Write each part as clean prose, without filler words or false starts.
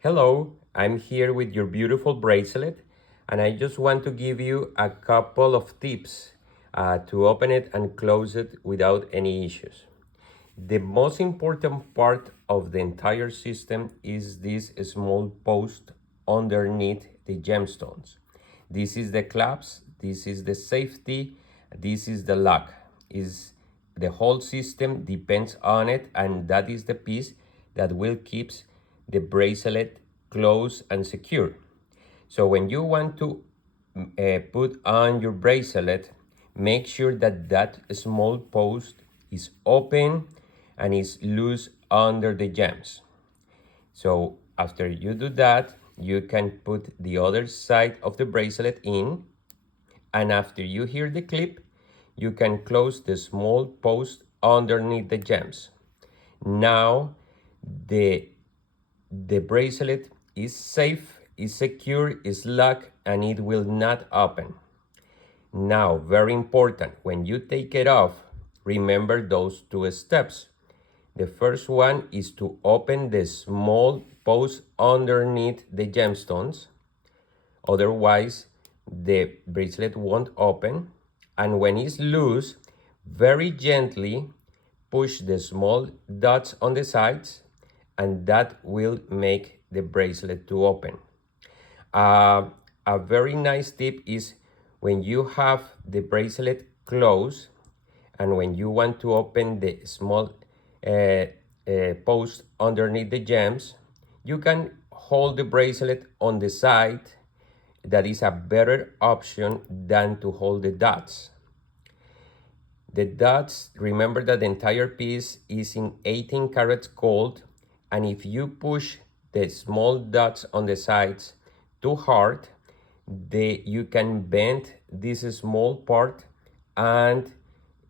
Hello, I'm here with your beautiful bracelet, and I just want to give you a couple of tips to open it and close it without any issues. The most important part of the entire system is this small post underneath the gemstones. This is the clasp, this is the safety, this is the lock. Is the whole system depends on it, and that is the piece that will keep the bracelet closed and secure. So when you want to put on your bracelet, make sure that that small post is open and is loose under the gems. So after you do that, you can put the other side of the bracelet in, and after you hear the clip, you can close the small post underneath the gems. Now the bracelet is safe, is secure, is locked, and it will not open. Now, very important, when you take it off, remember those two steps. The first one is to open the small post underneath the gemstones. Otherwise, the bracelet won't open. And when it's loose, very gently push the small dots on the sides, and that will make the bracelet to open. A very nice tip is when you have the bracelet closed and when you want to open the small post underneath the gems, you can hold the bracelet on the side. That is a better option than to hold the dots. The dots, remember that the entire piece is in 18 karats gold, and if you push the small dots on the sides too hard, you can bend this small part, and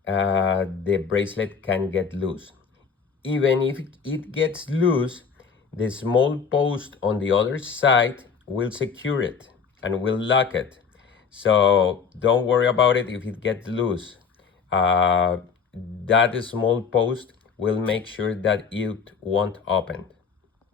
the bracelet can get loose. Even if it gets loose, the small post on the other side will secure it and will lock it. So don't worry about it if it gets loose. That small post will make sure that it won't open.